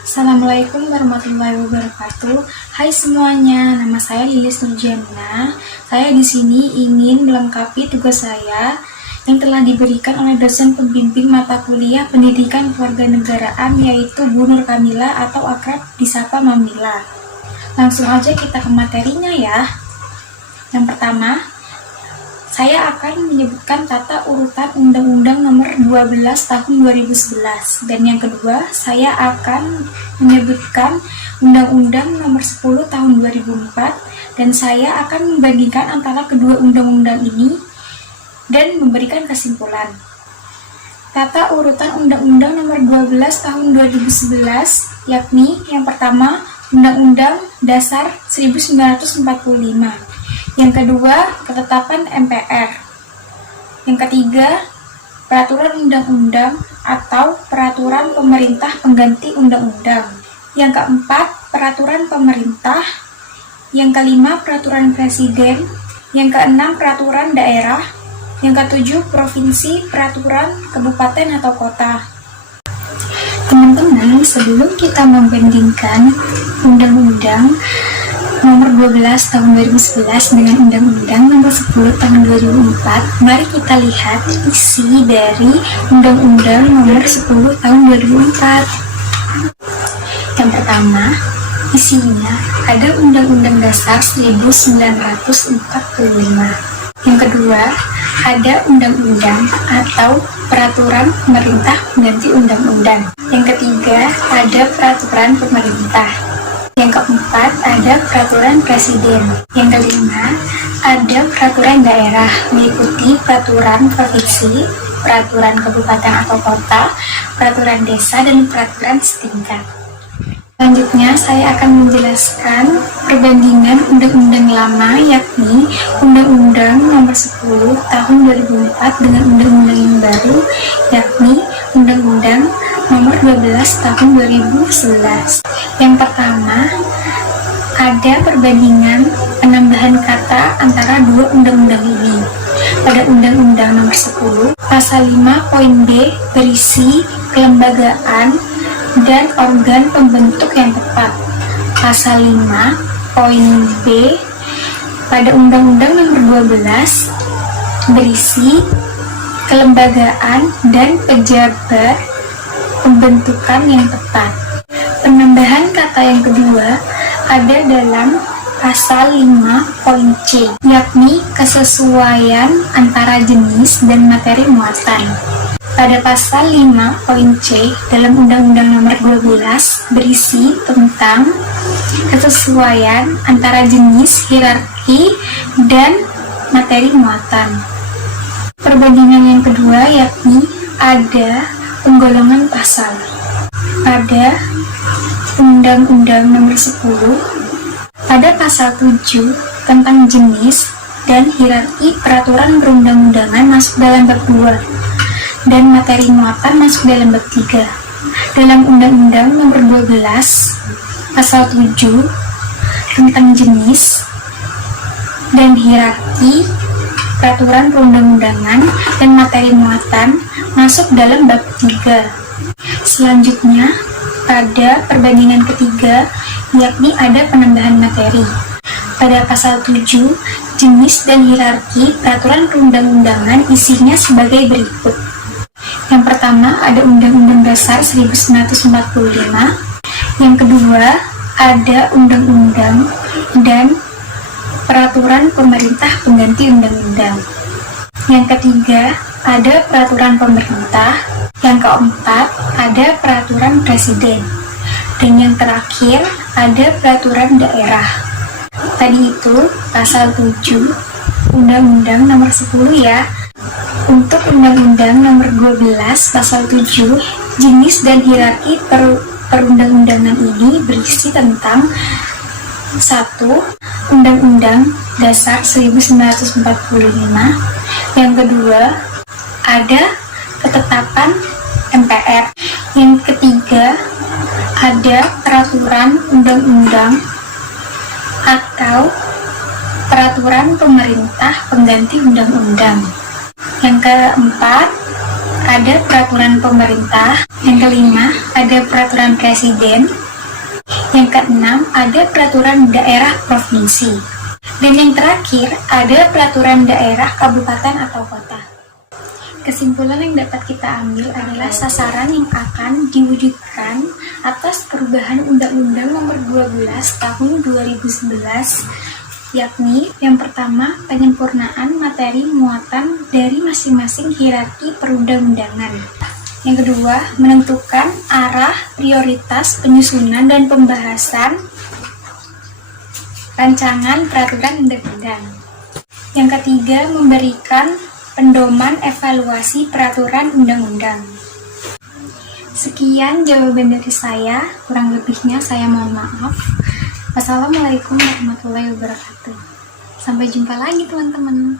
Assalamualaikum warahmatullahi wabarakatuh. Hai semuanya, nama saya Lilis Nurjana. Saya di sini ingin melengkapi tugas saya yang telah diberikan oleh dosen pembimbing mata kuliah Pendidikan Kewarganegaraan, yaitu Bu Nur Kamila atau akrab disapa Mamila. Langsung aja kita ke materinya ya. Yang pertama, saya akan menyebutkan tata urutan Undang-Undang Nomor 12 Tahun 2011. Dan yang kedua, saya akan menyebutkan Undang-Undang Nomor 10 Tahun 2004. Dan saya akan membandingkan antara kedua undang-undang ini dan memberikan kesimpulan. Tata urutan Undang-Undang Nomor 12 Tahun 2011, yakni yang pertama, Undang-Undang Dasar 1945. Yang kedua, ketetapan MPR. Yang ketiga, peraturan undang-undang atau peraturan pemerintah pengganti undang-undang. Yang keempat, peraturan pemerintah. Yang kelima, peraturan presiden. Yang keenam, peraturan daerah. Yang ketujuh, provinsi, peraturan kabupaten atau kota. Teman-teman, sebelum kita membandingkan Undang-Undang Nomor 12 Tahun 2011 dengan Undang-Undang Nomor 10 Tahun 2004, mari kita lihat isi dari Undang-Undang Nomor 10 Tahun 2004. Yang pertama, isinya ada Undang-Undang Dasar 1945. Yang kedua, ada undang-undang atau peraturan pemerintah pengganti undang-undang. Yang ketiga, ada peraturan pemerintah. Yang keempat, ada peraturan presiden. Yang kelima, ada peraturan daerah, meliputi peraturan provinsi, peraturan kabupaten atau kota, peraturan desa, dan peraturan setingkat. Selanjutnya, saya akan menjelaskan perbandingan undang-undang lama, yakni Undang-Undang Nomor 10 Tahun 2004 dengan undang-undang yang baru, yakni Undang-Undang Nomor 12 Tahun 2011. Yang pertama, ada perbandingan penambahan kata antara dua undang-undang ini. Pada Undang-Undang Nomor 10, Pasal 5 Poin B berisi kelembagaan dan organ pembentuk yang tepat. Pasal 5 Poin B pada Undang-Undang Nomor 12 berisi kelembagaan dan pejabat pembentukan yang tepat. Penambahan kata yang kedua ada dalam Pasal 5 Poin C, yakni kesesuaian antara jenis dan materi muatan. Pada Pasal 5 Poin C dalam Undang-Undang Nomor 12 berisi tentang kesesuaian antara jenis, hierarki, dan materi muatan. Perbandingan yang kedua yakni ada penggolongan pasal. Pada Undang-Undang Nomor 10, pada Pasal 7 tentang jenis dan hierarki peraturan perundang-undangan masuk dalam bab 2 dan materi muatan masuk dalam bab 3. Dalam Undang-Undang Nomor 12 Pasal 7 tentang jenis dan hierarki peraturan perundang-undangan dan materi muatan masuk dalam bab 3. Selanjutnya, pada perbandingan ketiga, yakni ada penambahan materi. Pada Pasal 7, jenis dan hierarki peraturan perundang-undangan isinya sebagai berikut. Yang pertama, ada Undang-Undang Dasar 1945. Yang kedua, ada undang-undang dan peraturan pemerintah pengganti undang-undang. Yang ketiga, ada peraturan pemerintah. Yang keempat, ada peraturan presiden. Dan yang terakhir, ada peraturan daerah. Tadi itu Pasal 7 Undang-Undang Nomor 10 ya. Untuk Undang-Undang Nomor 12 Pasal 7, jenis dan hierarki perundang-undangan ini berisi tentang 1. Undang-Undang Dasar 1945. Yang kedua, ada ketetapan MPR. Yang ketiga, ada peraturan undang-undang atau peraturan pemerintah pengganti undang-undang. Yang keempat, ada peraturan pemerintah. Yang kelima, ada peraturan presiden. Yang keenam, ada peraturan daerah provinsi. Dan yang terakhir, ada peraturan daerah kabupaten atau kota. Kesimpulan yang dapat kita ambil adalah sasaran yang akan diwujudkan atas perubahan Undang-Undang Nomor 12 Tahun 2011, yakni yang pertama, penyempurnaan materi muatan dari masing-masing hierarki perundang-undangan. Yang kedua, menentukan arah, prioritas, penyusunan, dan pembahasan rancangan peraturan undang-undang. Yang ketiga, memberikan pendoman evaluasi peraturan undang-undang. Sekian jawaban dari saya, kurang lebihnya saya mohon maaf. Wassalamualaikum warahmatullahi wabarakatuh. Sampai jumpa lagi teman-teman.